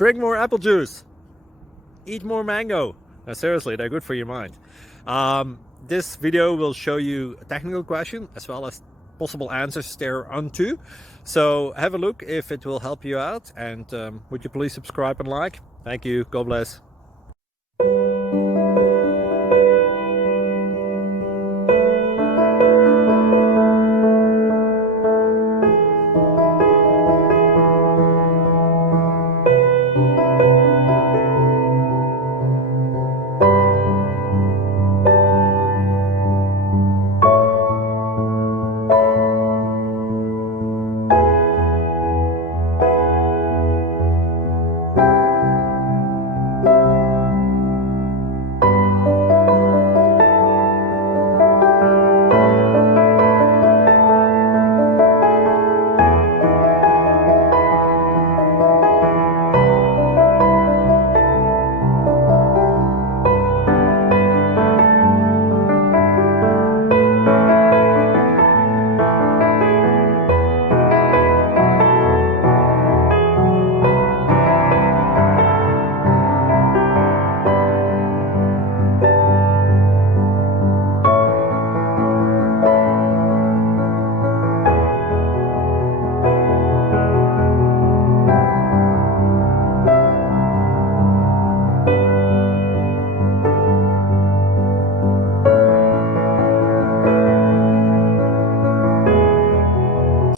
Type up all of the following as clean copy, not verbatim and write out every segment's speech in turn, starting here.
Drink more apple juice. Eat more mango. No, seriously, they're good for your mind. This video will show you a technical question as well as possible answers thereunto. So have a look if it will help you out, and would you please subscribe and like? Thank you. God bless.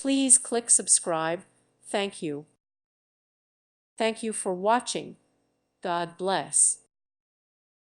Please click subscribe. Thank you. Thank you for watching. God bless.